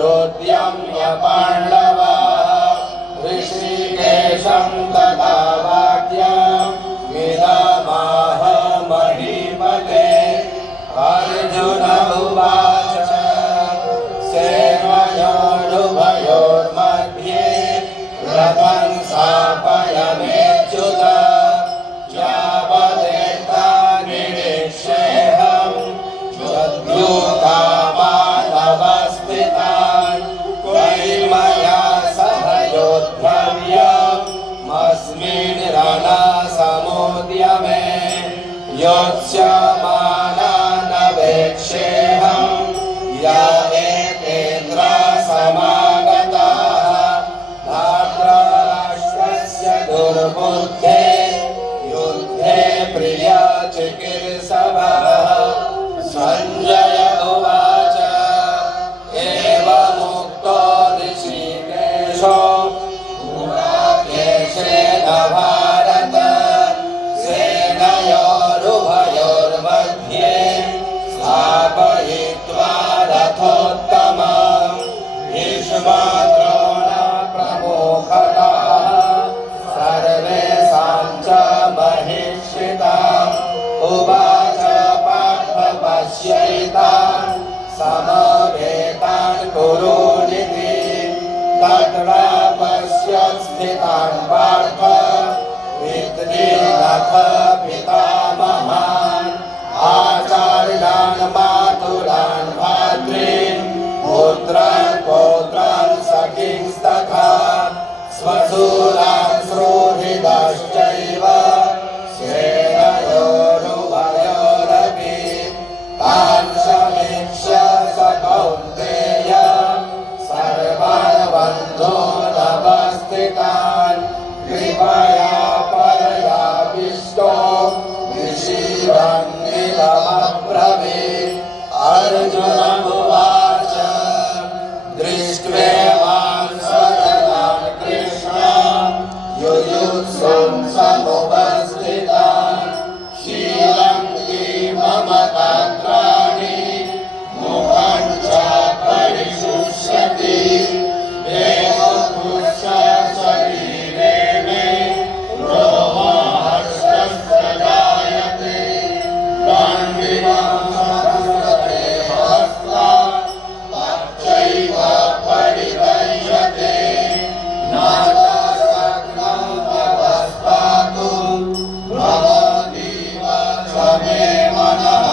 तयोरुद्यम्य पाण्डवाः ऋषिकेशं तदा वाक्यमिदमाह महीपते। अर्जुन उवाच सेनयोरुभयोर्मध्ये रथं स्थापयाम्यच्युत यावदेतान्निरीक्ष्येऽहं युद्धकामानवस्थितान् क्वयि मया सह योद्धव्यमस्मिन् रणसमुद्यमे योत्स्यमानानवेक्षेऽहं या एतेऽत्र समागताः धार्तराष्ट्रस्य दुर्बुद्धे युद्धे प्रियचिकीर्षवः। सञ्जय उवाच एवमुक्तो ऋषिकेशो गुडाकेशेन भारत सेनयोरुभयोर्मध्ये स्थापयित्वा रथोत्तमम् भीष्मद्रोणप्रमुखतः सर्वेषां च महिष्यिताम् उवाच पार्थ पश्यैतान् समवेतान् कुरुनिति तत्र पश्यत् स्थितान् पार्थ पितॄनथ पितामहान् आचार्यान् मातुलान् भ्रातॄन् पुत्रान् पौत्रान् सखींस्तथा स्वशूरान् सुहृदश्चैव सेनयोरुभयोरपि तान् समीक्ष्य स कौन्तेय सर्वान् बन्धूनवस्थितान् कृपया परयाविष्टो विषीदन्निदमब्रवीत्। अर्जुन उवाच दृष्ट्वेवान् स्वजनान् कृष्ण युयुत्सुं समुपस्थितान् शीलं किममतत्राणि मुखं च परिशुष्यति देवपुरुष शरीरे मे रोमो हर्षस्य जायते दण्डिनं संस्कृते हस्तात् तच्चैव परिदह्यते न च शक्नं व्यवस्थातुं भवतीव च मे मनः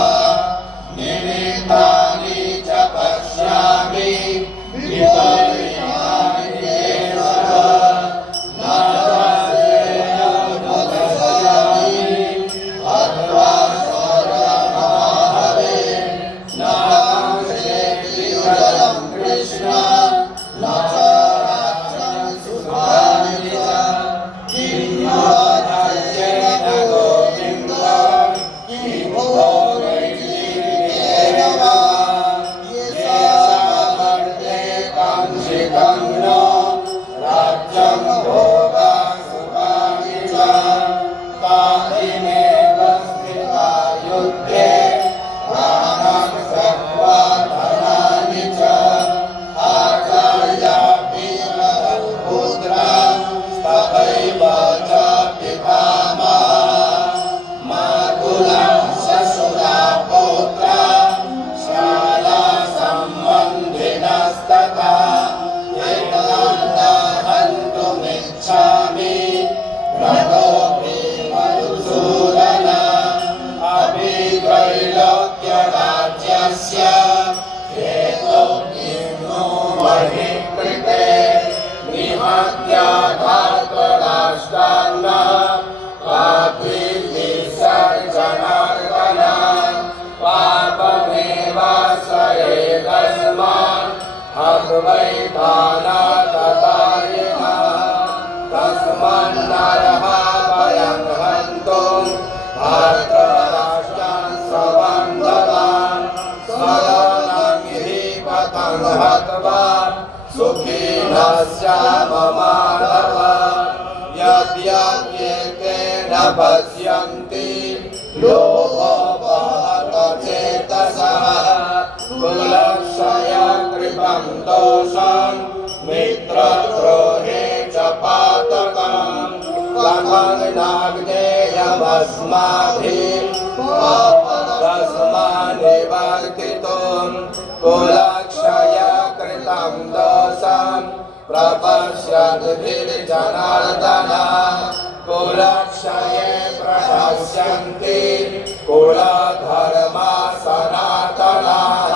निमित्तानि च पश्यामि विपरीतानि केशव न च श्रेयोनुपश्यामि अथवा शौर्यमाहवे न कांक्षेति जयं कृष्ण न च राज्यं सुखानि च किं नो राज्येन गोविन्द किं भोगैर्जीवितेन वा येषामर्थे काङ्क्षितं नो राज्यं भोगा सुखानि च तानिमेव स्थिता युद्धे प्राणान् त्यक्त्वा धनानि च आचार्यापि पुत्रान् तथैव च पितामहाः मातुलां श्वशुरा पौत्रा शाला सम्बन्धिनस्तथा एतान् हन्तुमिच्छामि रथोऽपि मधुसूदन अपि त्रैलोक्यराज्यस्य हेतो किं नो महि कृते निहत्य धार्तराष्ट्रान् पापीविसर्जनार्दन पापमेवाश्रये तस्मात् हत्वैतानाततायिनः तस्मान्नरः वयं हन्तुं धार्तराष्ट्रान् स्वबान्धवान् स्वजनं हि पतं हत्वा सुखिनः स्याम माधव यद्यप्येते न पश्यन्ति लोभोपहत चेतसः कुलक्षय कृपा कृतं दोषं मित्रद्रोहे च पातकं कथं नाज्ञेयमस्माभिः तस्मान् निवर्तितुं कुलक्षय कृतं दोषं प्रपश्यद्भिर्जनार्दन कुलक्षये प्रणश्यन्ति कुलधर्मा सनातनाः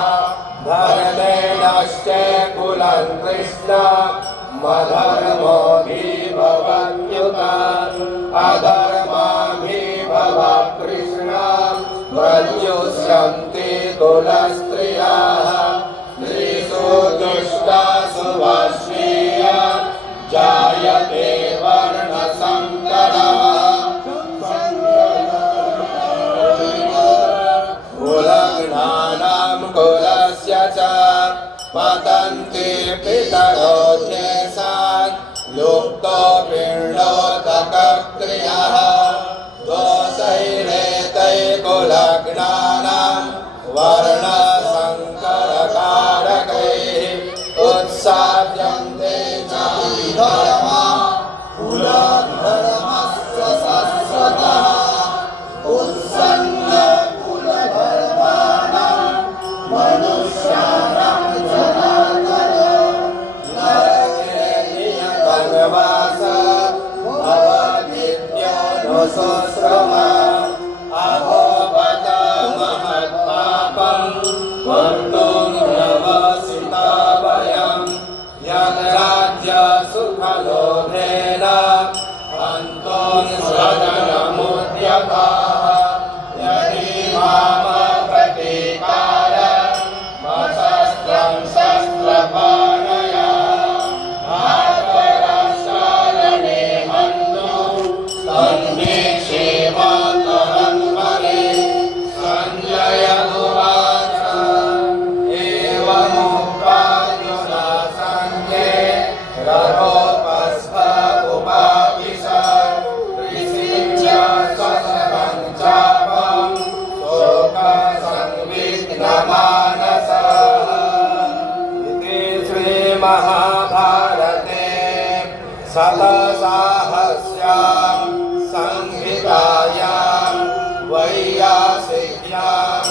धर्मे नश्ये कुलं कृष्ण मधर्मो भवत्युत अधर्माभिभव कृष्ण प्रत्युष्यन्ति कुलस्त्रियः स्त्रीषु दुष्टासु वश्येय जायते वर्णसङ्करः कुलघ्नानां कुलस्य च पतन्ति पितरो ध्येषात् लुप्तो पिण्डोदकक्रियः दोषैरेतैः कुलघ्नानां वर्णसङ्करकारकैः उत्साद्यन्ते च धर्मा कुलधर्मस्य शाश्वतः उत्सन्न कुलधर्माणां मनुष्याणां जनार्दनो नरके नियतवासः भवतीत्यनुशोश्रमः अहो बत महत्पापं कर्तुं व्यवसिता वयं यद्राज्यसुखलोभेन हन्तुं स्वजनमुद्यताः यदि माम प्रतीकारमशस्त्रं शस्त्रपाणया भास्कराश्चारणे हन्तुं सन्निक्षेमतरन्मले सञ्जय उवाच एवमुक्त्वा सङ्गे रथोपस्थ उपाविशत् ऋषिञ्च स्वशतं चापं शोकसंविघ्नमानसः इति श्रीमहाभारते शतसाहस्र्यां संहितायां वैयासिक्यां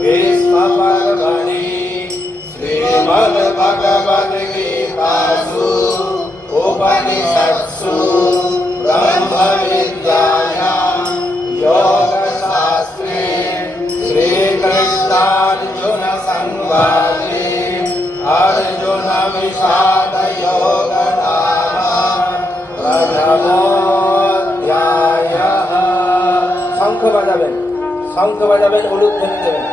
भीष्मपर्वणि श्रीमद्भगवद्गीतासु उपनिषत्सु ब्रह्मविद्यायां योगशास्त्रे श्रीकृष्णार्जुनसंवादे अर्जुनविषादयोगनाम प्रथमोऽध्यायः। শঙ্খ বাজাবেন উলুধ্বনি দেবেন।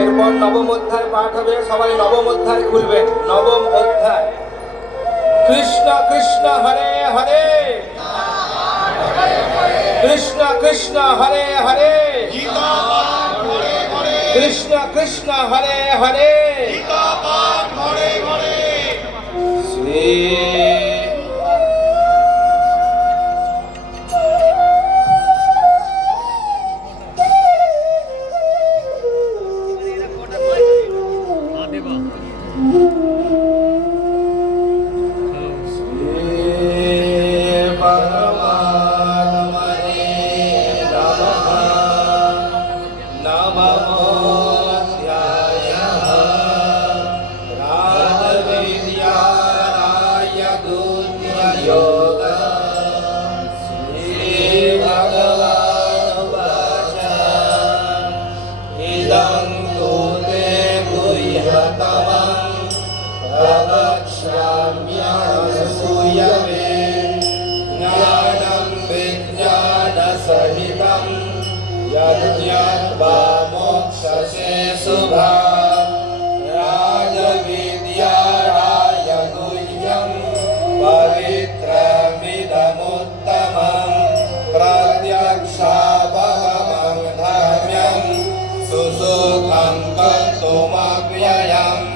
এরপর নবম অধ্যায় পাঠ হবে, সবাই নবম অধ্যায় খুলবেন। নবম অধ্যায় কৃষ্ণ কৃষ্ণ হরে হরে কৃষ্ণ কৃষ্ণ হরে হরে কৃষ্ণ কৃষ্ণ হরে হরে শ্রী यज्ञात्वा मोक्षसे शुभम् राजविद्या राजगुह्यं पवित्रमिदमुत्तमं प्रत्यक्षावगमं धर्म्यं सुसुखं कर्तुमव्ययम्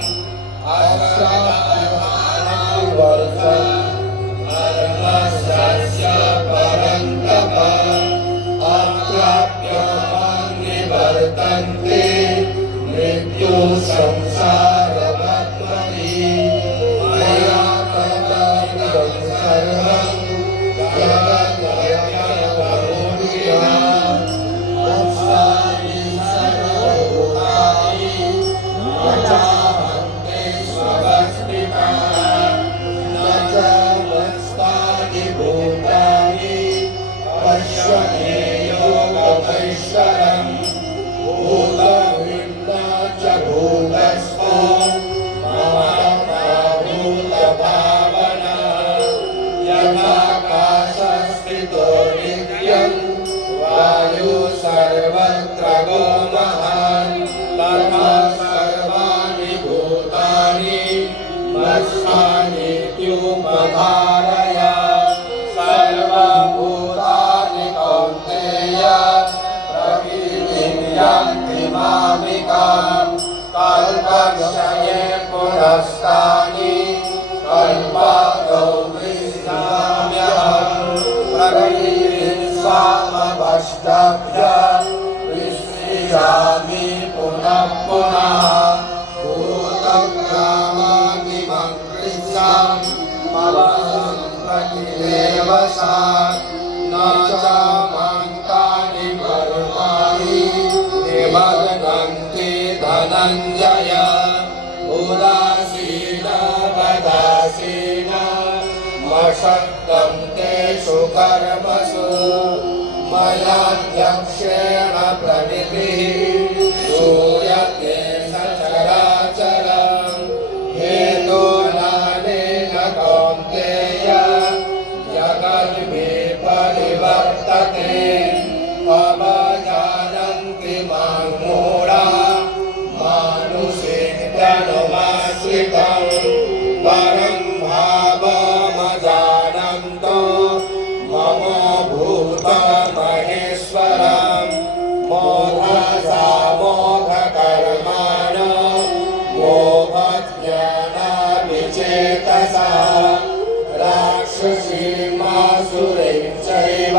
वत्सानीत्युपधारय सर्वभूतानि कौन्तेय प्रकृतिं यान्ति मामिकाम् कल्पक्षये पुनस्तानि कल्पादौ वृष्णाम्यहम् प्रकृतिं स्वामवष्टभ्य विसृजामि पुनः पुनः भूतग्राममिमं कृष्णं मवहं प्रकृतेव सात् न च मान्तानि कर्माणि निमग्नन्ति धनञ्जय उदासीन वदासीन मशक्तं तेषु कर्मसु मयाध्यक्षेण प्रवृत्तिः श्रूयते सचराचरम् हेतूनानेन कौन्तेय जगद्विपरिवर्तते अवजानन्ति मां मूढाः मानुषीत्यनुमाश्रितं परं भावमजानन्तो मम भूतमहेश्वरं मोहसा मोहकर्माण मोहज्ञानाभिचेतसा राक्षसीमासुरीं चैव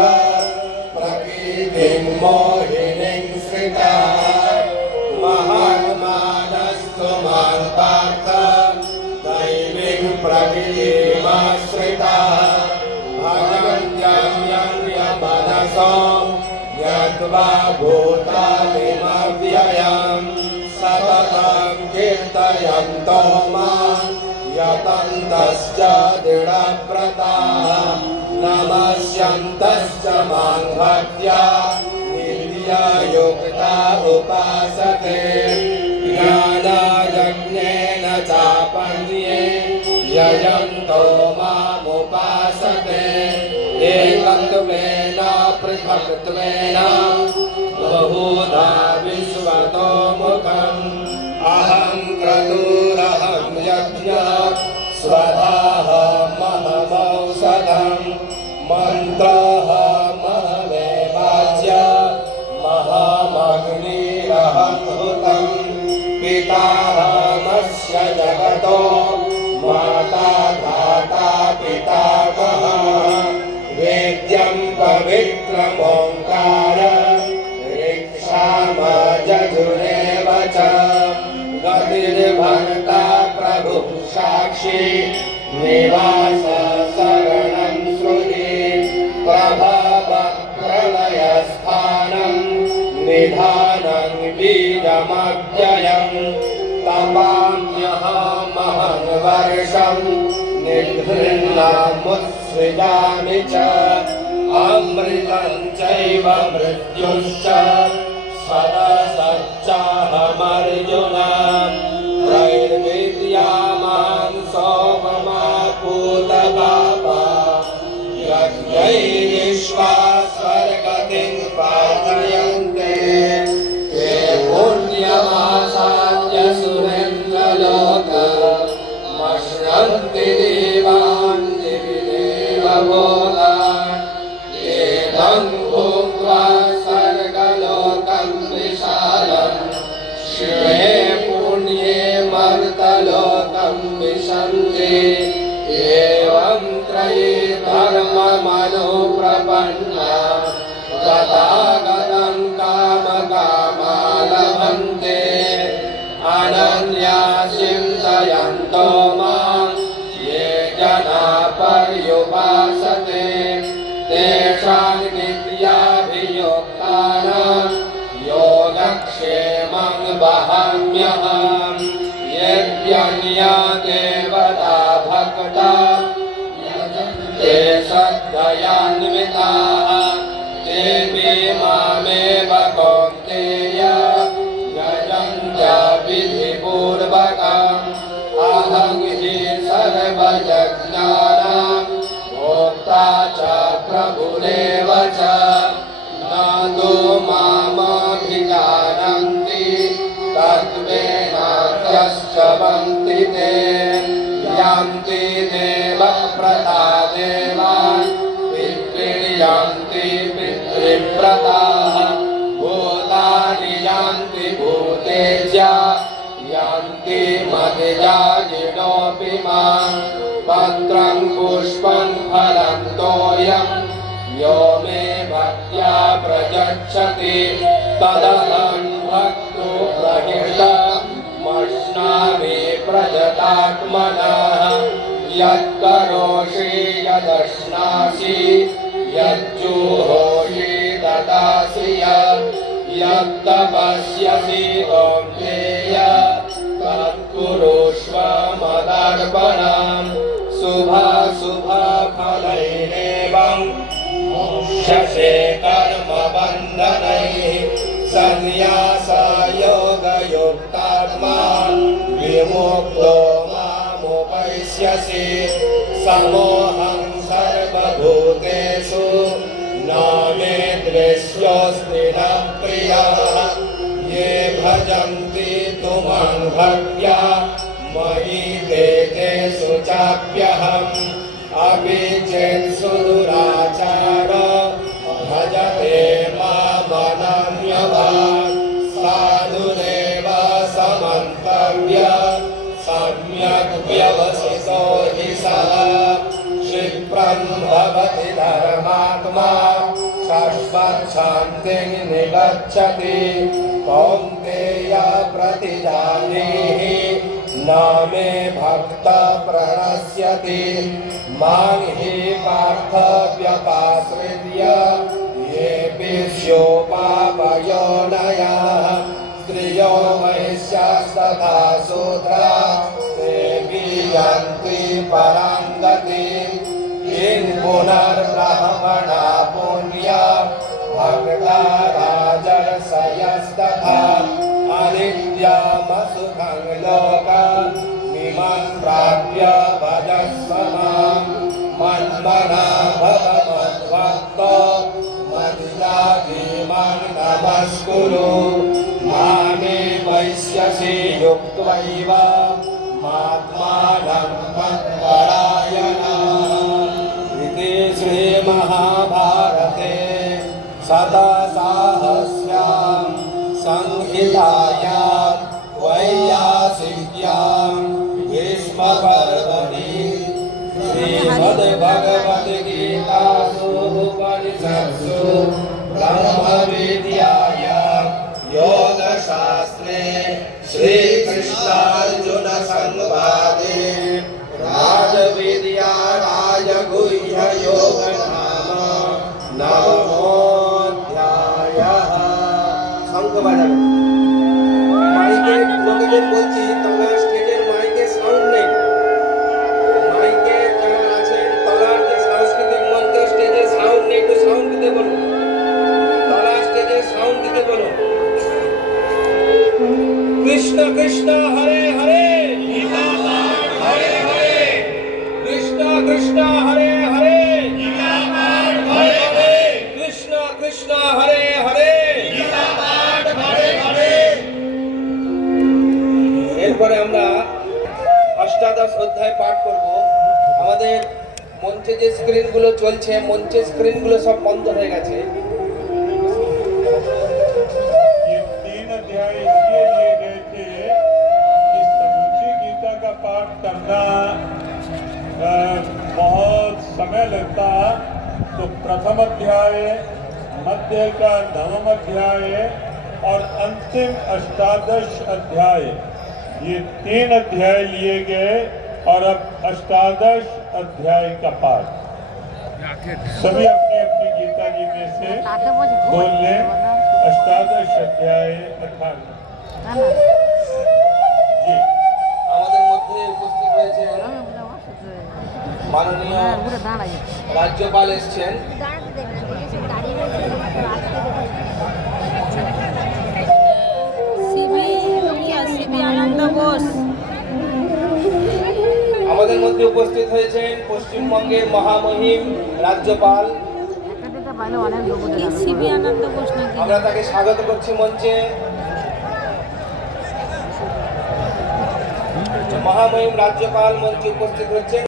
प्रकृतिं मोहिनीं श्रिताः महात्मानस्तु मां पार्थ दैवीं प्रकृतिमाश्रिताः भजन्त्यन्यमनसो यद्वा भूतानिमव्ययं सततं कीर्तयन्तो मां यतन्तश्च दृढव्रताः नमस्यन्तश्च मां भक्त्या निर्ययुक्ता उपासते ज्ञानयज्ञेन चापन्ये यजन्तो मामुपासते एकत्वेन पृथक्त्वेन बहुधा विश्वतो मुखम् अहं क्रतुरहं यज्ञः स्वधाहमहमौषधम् मन्त्रहमहमेवाच्य महामग्निरहं हुतं पिताहमस्य जगतो माता धाता पितामहः वेद्यं पवित्रमोङ्कार ऋक्षामजजुरेव च गतिर्भर्ता प्रभुः साक्षी निवास शरणं श्रुति प्रभव प्रलयस्थानं निधानं बीजमव्ययम् तपाम्यहमहं वर्षं निर्घृणामुत्सृजामि च अमृतं चैव मृत्युश्च सदसच्चाहमर्जुन त्रैर्विद्यामां सोममापूतपापा यज्ञैर्विश्वा स्वर्गतिं पार्थयन्ते ते पुण्यमासाद्य सुरेन्द्रलोकमश्नन्ति देवान् दिवि देवभोगान् एतं भुक्त्वा स्वर्गलोकं विशालम् शिवे पुण्ये मर्तलोकं विशन्ति एवं त्रयी धर्ममनुप्रपन्ना गतागतं कामकामा लभन्ते अनन्या चिन्तयन्तो मां ये जना पर्युपासते तेषां नित्याभियुक्तानां योगक्षेमं वहाम्यहम् यद्यन्या देवता भक्ता यजन्ते श्रद्धयान्विताः तेऽपि मामेव कौन्तेय यजन्त्या विधिपूर्वकम् अहं हि सर्वयज्ञानां भोक्ता च प्रभुरेव च न तु मामभिजानन्ति तत्त्वेनात्यश्च वन्ति ते यान्ति देवव्रता देवान् पितॄन् यान्ति पितृव्रताः भूतानि यान्ति भूतेज्या यान्ति मदिजायिनोऽपि मां पत्रं पुष्पं फलं तोयं यो मे भक्त्या प्रयच्छति तदहं भक्तो प्रहितमश्नामि प्रजतात्मनः यत्करोषि यदश्नासि यज्जुहोषि ददासि यत्तपस्यसि कौन्तेय तत्कुरुष्व मदर्पणम् शुभाशुभफलैरेवं मोक्षसे कर्मबन्धनैः सन्न्यासयोगयुक्तात्मा विमुक्तो मामुपैष्यसि समोऽहं सर्वभूतेषु न मे दृश्योऽस्ति न प्रियः ये भजन्ति तु मां भक्त्या मयि ते तेषु चाप्यहम् अभिचेत्सु दुराचार भजते मामनन्यभाक् साधुरेव समन्तव्य सम्यक् व्यवसितो हि सः क्षिप्रं भवति धर्मात्मा शाश्वतशान्तिं निगच्छति कौन्तेय प्रतिजानीहि न मे भक्तः प्रणश्यति मां हि पार्थ व्यपाश्रित्य येऽपि स्योपापयोनयः स्त्रियो वैश्यास्तथा शूद्रा तेऽपि यान्ति परां गतिम् किं पुनर्ब्रह्मणा पुण्या भक्ता राजर्षयस्तथा अनित्यमसुखं लोकमिमं प्राप्य भजस्व मां मन्मना भव मद्भक्तो मद्याजी मां नमस्कुरु मामे वैश्यसि युक्त्वैव मात्मानं मत्परायणः इति श्रीमहाभारते शतसाहस्र्यां संहितायां वैयासिक्यां भीष्मपर्वणि श्रीमद्भगवद्गीतासु उपनिषत्सु ब्रह्मविद्यायां योगशास्त्रे श्रीकृष्णार्जुनसंवादे राजविद्या राजगुह्ययोग नाम नवमोऽध्यायः। শঙ্খ বাজাবে মাইকে লোকেদের বলছি তোমরা স্টেজের মাইকে সাউন্ড নেই মাইকে যারা আছেন তলার যে সাংস্কৃতিক মঞ্চ স্টেজে সাউন্ড নেই একটু সাউন্ড দিতে বলুন তলা স্টেজে সাউন্ড দিতে বলুন কৃষ্ণ কৃষ্ণ হরে হরে গীতা পাঠ হরে হরে কৃষ্ণ কৃষ্ণ হরে হরে গীতা পাঠ হরে হরে কৃষ্ণ কৃষ্ণ হরে হরে গীতা পাঠ হরে হরে। এরপরে আমরা অষ্টাদশ অধ্যায় পাঠ করব। আমাদের মঞ্চে যে স্ক্রিনগুলো চলছে মঞ্চের স্ক্রিনগুলো সব বন্ধ হয়ে গেছে। ये 3 अध्याय इसलिए लिए गए थे कि समूची गीता का पाठ करना बहुत समय लगता, तो प्रथम अध्याय, मध्य का नवम अध्याय और अंतिम अष्टादश अध्याय, ये 3 अध्याय लिए गए और अब अष्टादश अध्याय का पाठ सभी अपनी अपनी गीता जी में से बोल लें। अष्टादश अध्याय 58 जी। আমাদের মধ্যে উপস্থিত হয়েছে মাননীয় রাজ্যপাল এসেছেন। সিবি আনন্দ বোস আমাদের মধ্যে উপস্থিত হয়েছেন পশ্চিমবঙ্গের মহামহিম রাজ্যপাল। সিবি আনন্দ বোস নাকি আমরা তাকে স্বাগত করছি মঞ্চে। মহামহিম রাজ্যপাল মঞ্চে উপস্থিত হচ্ছেন।